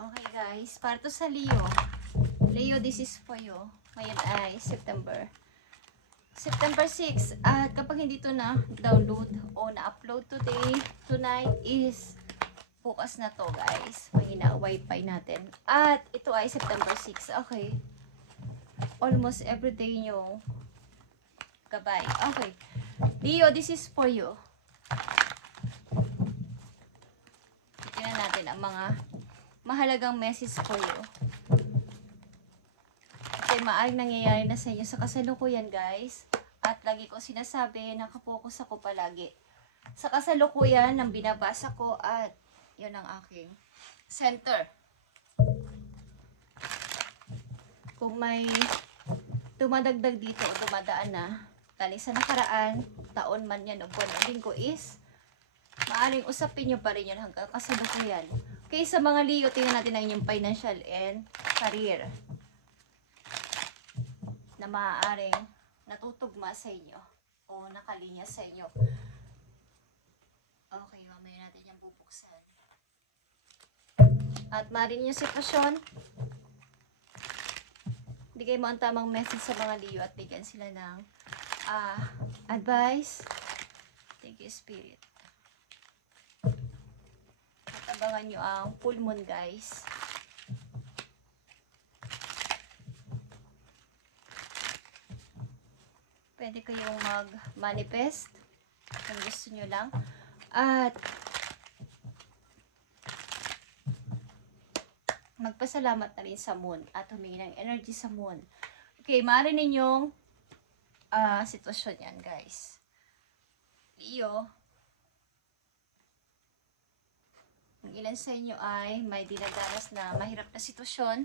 Okay guys, para to sa Leo. Leo, this is for you. Ngayon ay September 6. At kapag hindi to na download o na-upload today, tonight is bukas na to guys. Mahina wifi natin. At ito ay September 6. Okay. Almost every day nyo gabay. Okay. Leo, this is for you. Tingnan natin ang mga mahalagang message for you. Kasi maaaring nangyayari na sa inyo sa kasalukuyan guys. At lagi ko sinasabi, nakapokus ako palagi sa kasalukuyan ng binabasa ko at yun ang aking center. Kung may dumadagdag dito o dumadaan na galing sa nakaraan, taon man yan o buwan o linggo is maaaring usapin nyo pa rin yun hanggang kasalukuyan. Okay, sa mga Leo, tingnan natin ang inyong financial and career na maaaring natutugma sa inyo o nakalinya sa inyo. Okay, mamaya natin yung bubuksan. At maaaring yung sitwasyon, bigay mo ang tamang message sa mga Leo at bigyan sila ng advice. Thank you, Spirit. At abangan nyo ang full moon, guys. Pwede kayong mag-manifest kung gusto nyo lang. At magpasalamat na rin sa moon at humingi ng energy sa moon. Okay, maaari ninyong sitwasyon yan, guys. Leo, ang ilan sa inyo ay may dinadanas na mahirap na sitwasyon.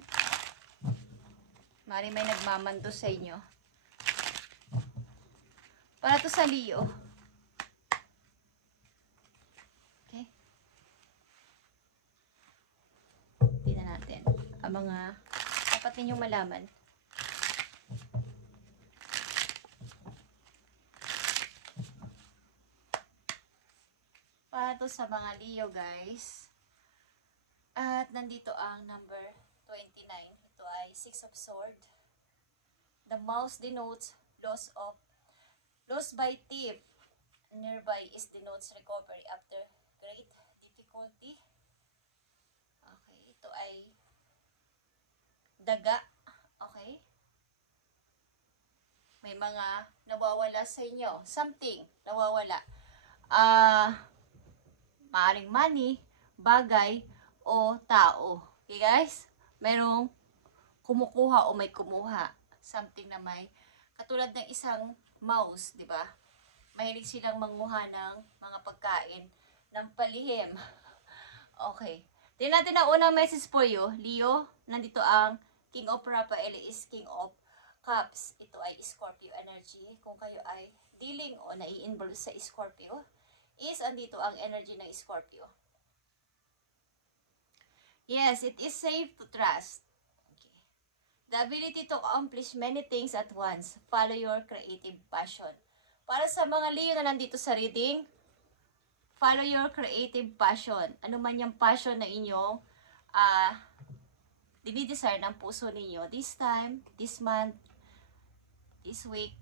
Maaari may nagmamando sa inyo. Para to sa Leo. Okay? Tingnan natin ang mga dapat ninyong malaman. Para to sa mga Leo, guys. At nandito ang number 29. Ito ay 6 of Swords. The mouse denotes loss by thief. Nearby is denotes recovery after great difficulty. Okay, ito ay daga. Okay. May mga nawawala sa inyo. Something nawawala. Maaring money, bagay, o tao. Okay guys? Merong kumukuha o may kumuha. Something na may katulad ng isang mouse, di ba? Mahilig silang manguha ng mga pagkain ng palihim. Okay. Tingnan natin ang unang message for you. Leo, nandito ang King of Rafael is King of Cups. Ito ay Scorpio energy. Kung kayo ay dealing o nai-involve sa Scorpio, is andito ang energy ng Scorpio. Yes, it is safe to trust. The ability to accomplish many things at once. Follow your creative passion. Para sa mga Leo na nandito sa reading, follow your creative passion. Ano man yung passion na inyong dinidesire ng puso ninyo. This time, this month, this week,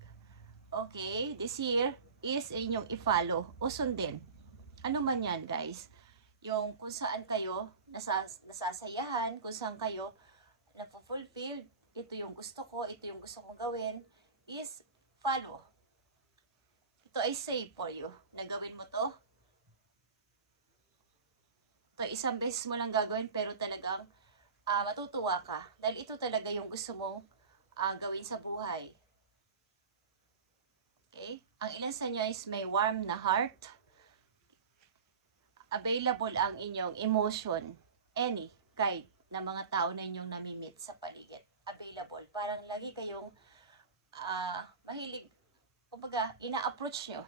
okay, this year, is inyong i-follow o sundin. Ano man yan, guys. Yung kung saan kayo nasasayahan, kung saan kayo napufulfill, ito yung gusto ko, ito yung gusto kong gawin, is follow. Ito ay safe for you. Nagawin mo to. Ito isang beses mo lang gagawin, pero talagang matutuwa ka. Dahil ito talaga yung gusto mong gawin sa buhay. Okay? Ang ilan sa inyo is may warm na heart. Available ang inyong emotion. Any kind na mga tao na inyong namimit sa paligid. Available. Parang lagi kayong mahilig, kumbaga, ina-approach nyo.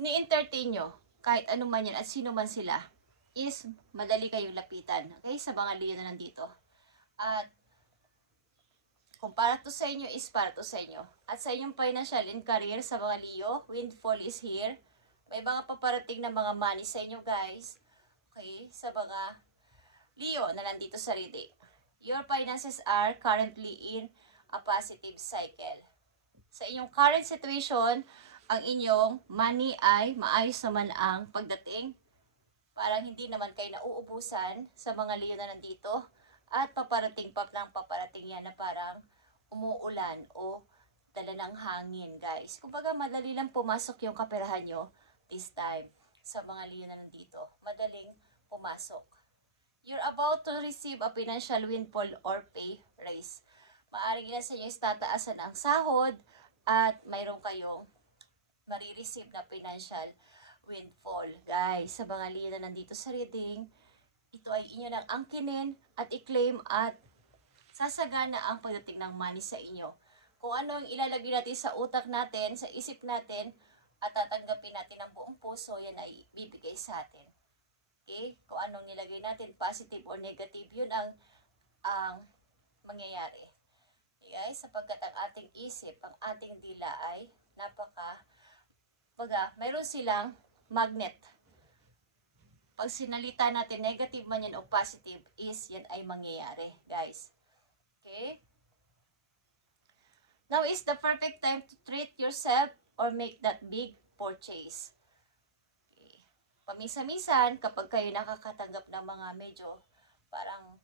Ni-entertain nyo. Kahit ano man yan at sino man sila. Is madali kayong lapitan. Okay? Sa mga Leo na nandito. At kung para to sa inyo is para to sa inyo. At sa inyong financial and career sa mga Leo, windfall is here. May mga paparating na mga money sa inyo guys. Okay? Sa mga Leo na nandito sa reading. Your finances are currently in a positive cycle. Sa inyong current situation, ang inyong money ay maayos naman ang pagdating. Parang hindi naman kayo nauubusan sa mga Leo na nandito. At paparating pa ng paparating yan na parang umuulan o dala ng hangin, guys. Kumbaga, madali lang pumasok yung kaperahan nyo this time sa mga Leo na nandito. Madaling pumasok. You're about to receive a financial windfall or pay raise. Maaring ilan sa inyo is tataasan ang sahod at mayroon kayong marireceive na financial windfall. Guys, sa mga Leo na nandito sa reading, ito ay inyo nang angkinin at i-claim at sasagana ang pagdating ng money sa inyo. Kung ano ang ilalagay natin sa utak natin, sa isip natin, at tatanggapin natin ang buong puso, yan ay bibigay sa atin. Okay? Kung anong nilagay natin, positive or negative, yun ang mangyayari. Okay, guys? Sapagkat ang ating isip, ang ating dila ay mayroon silang magnet. Pag sinalita natin negative man yan o positive, yan ay mangyayari, guys. Okay? Now is the perfect time to treat yourself or make that big purchase. Okay. Pamisa-misan, kapag kayo nakakatanggap ng mga medyo parang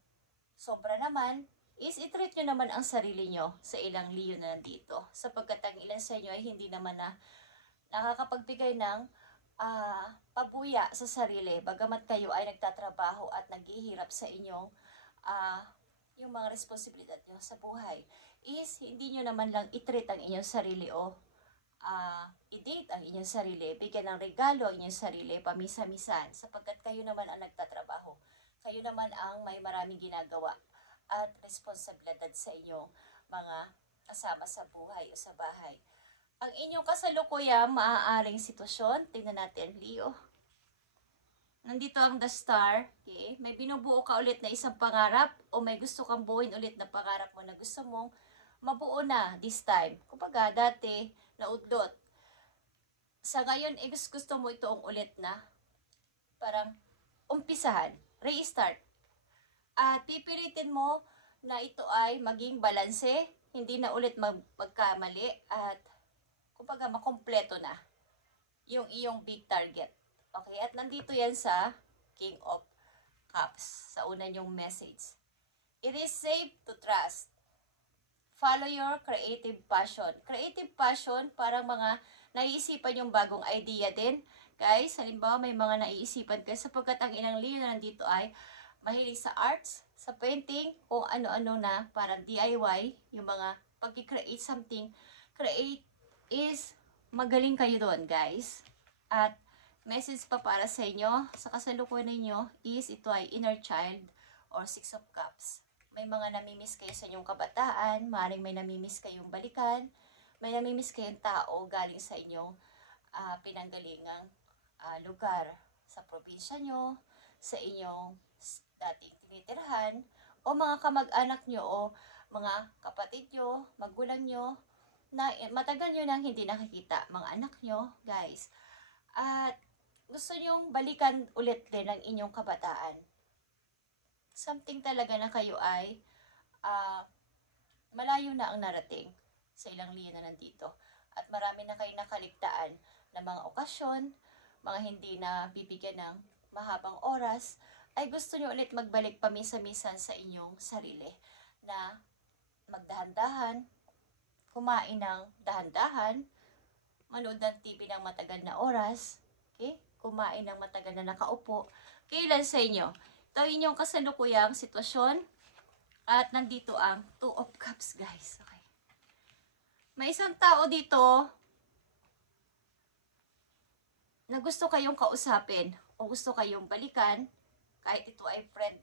sobra naman, i-treat nyo naman ang sarili nyo sa ilang Leo na nandito. Sapagkat ang ilan sa inyo ay hindi naman na nakakapagbigay ng pabuya sa sarili. Bagamat kayo ay nagtatrabaho at naghihirap sa inyong yung mga responsibilidad nyo sa buhay, hindi nyo naman lang i-treat ang inyong sarili o i-date ang inyong sarili, bigyan ng regalo ang inyong sarili, pamisa-misan, sapagkat kayo naman ang nagtatrabaho. Kayo naman ang may maraming ginagawa at responsibilidad sa inyong mga kasama sa buhay o sa bahay. Ang inyong kasalukuyang maaaring sitwasyon, tingnan natin, Leo. Nandito ang the star, okay? May binubuo ka ulit na isang pangarap o may gusto kang buuin ulit na pangarap mo na gusto mong mabuo na this time. Kumbaga, dati, naudlot. Sa ngayon, gusto mo itoong ulit na parang umpisahan, restart. At pipilitin mo na ito ay maging balanse, hindi na ulit magkamali at kumbaga makompleto na yung iyong big target. Okay, at nandito yan sa King of Cups, sa una niyong message. It is safe to trust. Follow your creative passion. Creative passion, parang mga naiisipan yung bagong idea din. Guys, halimbawa may mga naiisipan kayo sapagkat ang ilang Leo na nandito ay mahilig sa arts, sa painting, o ano-ano na parang DIY, yung mga pag-create something. Create is magaling kayo doon, guys. At message pa para sa inyo, sa kasalukuyan ninyo is ito ay inner child or Six of Cups. May mga namimiss kayo sa inyong kabataan, maaaring may namimiss kayong balikan, may namimiss kayong tao galing sa inyong pinanggalingang lugar, sa probinsya nyo, sa inyong dating tinitirhan, o mga kamag-anak nyo o mga kapatid nyo, magulang nyo, na matagal nyo nang hindi nakikita, mga anak nyo, guys. At gusto nyong balikan ulit din ang inyong kabataan. Something talaga na kayo ay malayo na ang narating sa ilang Leo na nandito. At marami na kayo nakaligtaan na mga okasyon, mga hindi na bibigyan ng mahabang oras, ay gusto nyo ulit magbalik pamisa-misan sa inyong sarili na magdahan-dahan, kumain ng dahan-dahan, manood ng TV ng matagal na oras, okay? Kumain ng matagal na nakaupo. Kailan sa inyo? Ito inyong kasalukuyang sitwasyon at nandito ang Two of Cups, guys. Okay. May isang tao dito na gusto kayong kausapin o gusto kayong balikan, kahit ito ay friend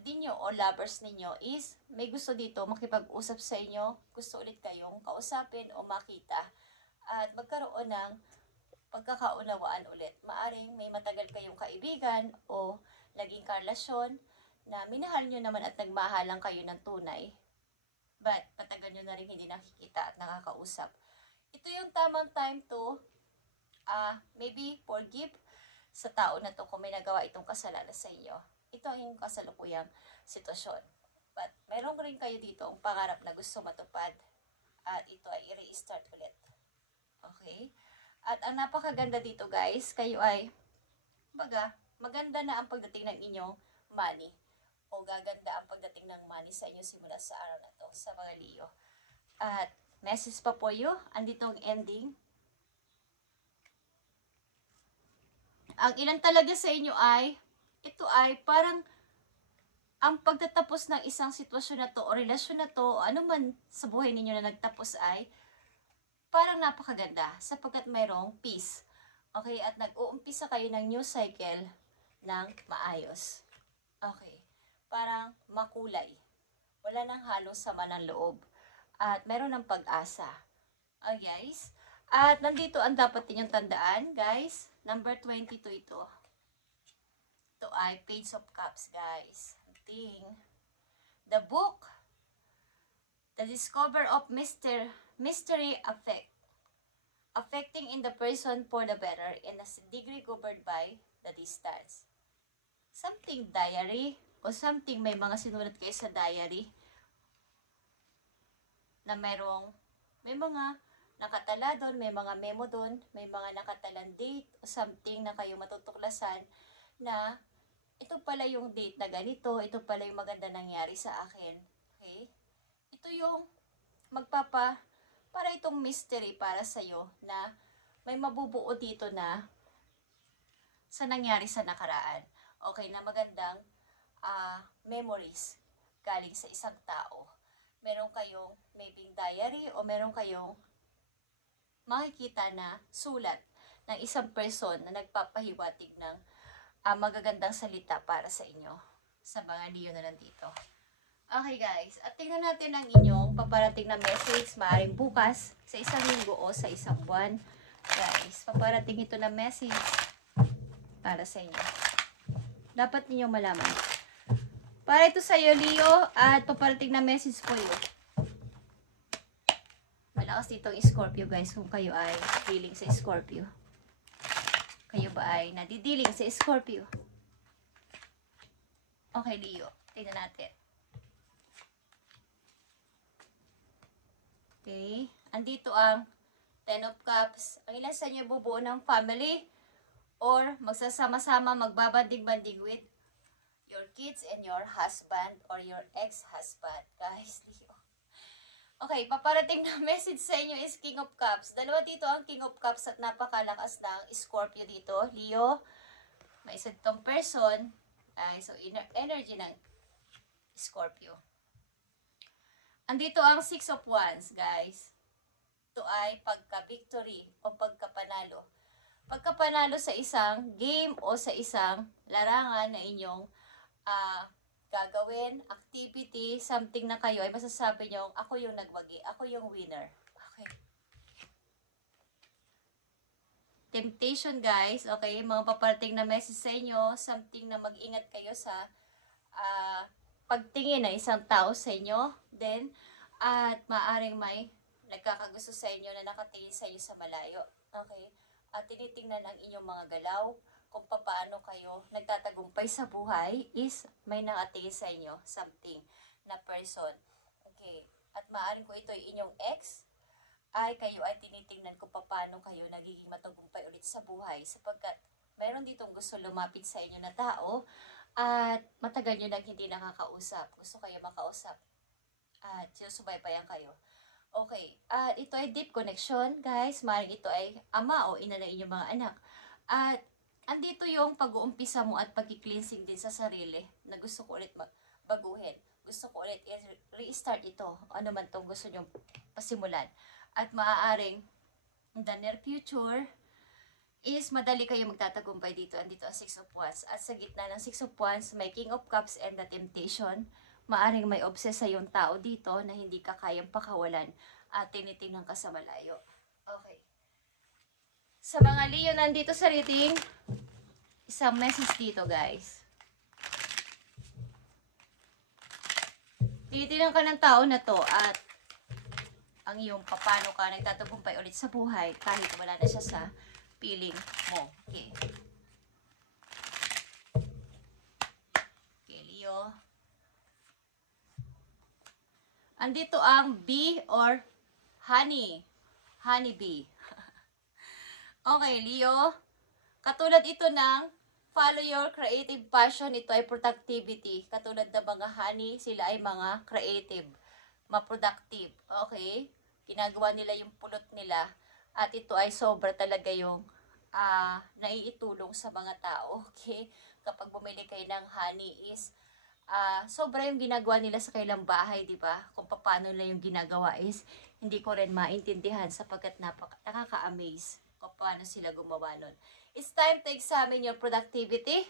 din nyo o lovers ninyo, is may gusto dito makipag-usap sa inyo, gusto ulit kayong kausapin o makita at magkaroon ng pagkakaunawaan ulit. Maaring may matagal kayong kaibigan o naging karelasyon na minahal nyo naman at nagmahalang kayo ng tunay, but matagal nyo na rin hindi nakikita at nakakausap. Ito yung tamang time to maybe forgive sa tao na to kung may nagawa itong kasalanan sa inyo. ito ang inyong kasalukuyang sitwasyon. But meron rin kayo dito ang pangarap na gusto matupad at ito ay i-restart ulit. Okay? At ang napakaganda dito guys, kayo ay maganda na ang pagdating ng inyong money o gaganda ang pagdating ng money sa inyo simula sa araw na to sa mga Leo. At message pa po you, andito ang ending. Ang ilan talaga sa inyo ay, ito ay parang ang pagtatapos ng isang sitwasyon na to o relasyon na to o ano man sa buhay ninyo na nagtapos ay parang napakaganda sapagkat mayroong peace. Okay? At nag-uumpisa kayo ng new cycle ng maayos. Okay. Parang makulay. Wala nang halong sama ng loob. At meron ng pag-asa. Okay, guys? At nandito ang dapat ninyong tandaan, guys. Number 22 ito. Ito ay Page of Cups, guys. The book, the discover of mystery affecting in the person for the better in a degree governed by the distance. Something diary o something may mga sinulat kayo sa diary na may mga nakatala doon, may mga memo doon, may mga nakatalang date o something na kayo matutuklasan na ito pala yung date na ganito, ito pala yung maganda nangyari sa akin. Okay? Ito yung para itong mystery para sa'yo na may mabubuo dito na sa nangyari sa nakaraan. Okay, na magandang memories galing sa isang tao. Meron kayong maybe diary o meron kayong makikita na sulat ng isang person na nagpapahiwatig ng magagandang salita para sa inyo, sa mga Leo na nandito. Okay guys, at tingnan natin ang inyong paparating na message, maaaring bukas, sa isang linggo o sa isang buwan. Guys, paparating ito na message para sa inyo. Dapat ninyong malaman. Para ito sa iyo, Leo, at paparating na message po yun. Malakas dito ang Scorpio guys, kung kayo ay dealing sa Scorpio. Kayo ba ay nadidealing sa Scorpio? Okay, Leo. Tingnan natin. Okay. Andito ang Ten of Cups. Ang ilan sa inyo bubuo ng family or magsasama-sama magbabanding-banding with your kids and your husband or your ex-husband. Guys, Leo. Okay, paparating na message sa inyo is King of Cups. Dalawa dito ang King of Cups at napakalakas ng Scorpio dito. Leo, may isa ditong person. So, inner energy ng Scorpio. Andito ang Six of Wands, guys. Ito ay pagka-victory o pagkapanalo. Pagkapanalo sa isang game o sa isang larangan na inyong gagawin, activity, something na kayo ay masasabi nyo, ako yung nagwagi, ako yung winner. Okay. Temptation guys, okay, mga paparating na message sa inyo, something na mag-ingat kayo sa pagtingin ng isang tao sa inyo, then, at maaring may nagkakagusto sa inyo na nakatingin sa inyo sa malayo. Okay. At tinitingnan ang inyong mga galaw, kung paano kayo nagtatagumpay sa buhay is may nakatingin sa inyo, something na person. Okay. At maaaring kung ito ay inyong ex, ay kayo ay tinitingnan kung paano kayo nagiging matagumpay ulit sa buhay sapagkat mayroon ditong gusto lumapit sa inyo na tao at matagal nyo nang hindi nakakausap. Gusto kayo makausap at sinusubaybayan kayo. Okay. At ito ay deep connection, guys. Maaaring ito ay ama o ina ng inyong mga anak. At andito yung pag-uumpisa mo at pag-cleansing din sa sarili na gusto ko ulit baguhin. Gusto ko ulit i-restart ito. Ano man itong gusto nyo pasimulan. At maaaring in the near future is madali kayo magtatagumpay dito. Andito ang Six of Wands. At sa gitna ng Six of Wands, may King of Cups and the Temptation. Maaring may obsess sa yung tao dito na hindi ka kayang pakawalan at tinitingnan ka sa malayo. Okay. Sa mga Leo nandito sa reading, isang message dito guys. Tinitingnan ka ng tao na to at ang iyong paano ka nagtatagumpay ulit sa buhay kahit wala na siya sa feeling mo. Okay. Andito ang bee or honey. Honey bee. Okay, Leo. Katulad ito ng follow your creative passion. Ito ay productivity. Katulad ng mga honey, sila ay mga creative. Ma-productive. Okay? Ginagawa nila yung pulot nila. At ito ay sobra talaga yung naiitulong sa mga tao. Okay? Kapag bumili kayo ng honey is sobra yung ginagawa nila sa kailang bahay, di ba? Kung paano nila yung ginagawa is hindi ko rin maintindihan sapagkat nakaka-amaze kung paano sila gumawa nun. It's time to examine your productivity,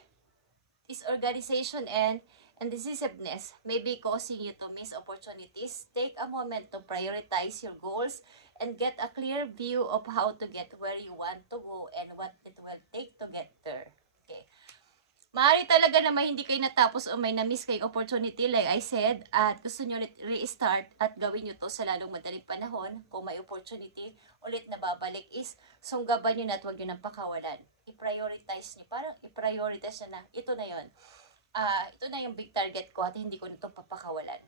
disorganization, and indecisiveness may be causing you to miss opportunities. Take a moment to prioritize your goals and get a clear view of how to get where you want to go and what it will take to get there. Okay. Maaari talaga na may hindi kayo natapos o may na-miss kayong opportunity like I said at gusto nyo re-start at gawin nyo to sa lalong madaling panahon. Kung may opportunity ulit na babalik is sunggaban nyo na at huwag nyo nang pakawalan. I-prioritize nyo. Parang i-prioritize na ito na yon. Ito na yung big target ko at hindi ko nito papakawalan.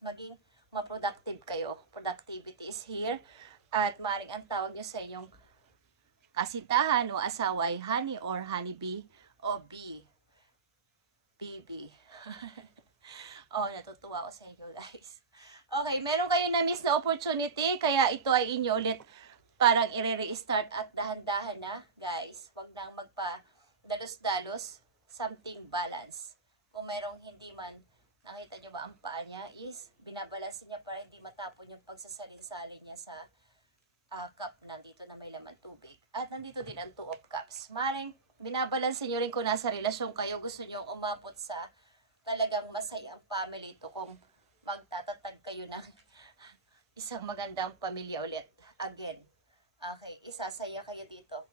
Maging ma-productive kayo. Productivity is here at maaaring ang tawag nyo sa inyong kasintahan o asawa ay honey or honeybee o bee. Baby. Natutuwa ako sa inyo, guys. Okay, meron kayo na-miss na opportunity, kaya ito ay inyo ulit parang i-restart at dahan-dahan na, guys. Huwag nang magpa-dalos-dalos, something balance. Kung merong hindi man, nakita nyo ba ang paa niya, is binabalansin niya para hindi matapon yung pagsasalin-salin niya sa cup nandito na may laman tubig. At nandito din ang 2 of cups. Maring binabalansin nyo rin kung nasa relasyon kayo, gusto nyo umabot sa talagang masayang family ito kung magtatatag kayo ng isang magandang pamilya ulit. Again. Okay, isasaya kayo dito.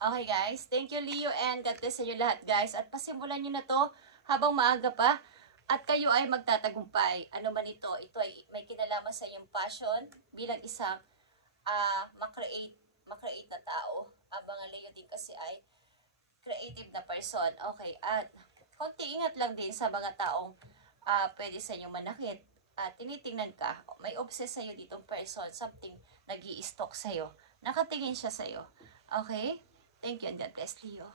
Okay guys, thank you Leo and God bless sa inyo lahat guys. At pasimulan nyo na to habang maaga pa at kayo ay magtatagumpay. Ano man ito ay may kinalaman sa inyong passion bilang isang ma-create na tao. Ang Leo din kasi ay creative na person. Okay, at konti ingat lang din sa mga taong pwede sa inyong manakit. At tinitingnan ka, may obsess sa'yo ditong person, something nag-i-stalk sa'yo. Nakatingin siya sa'yo. Okay? Thank you and God bless Leo.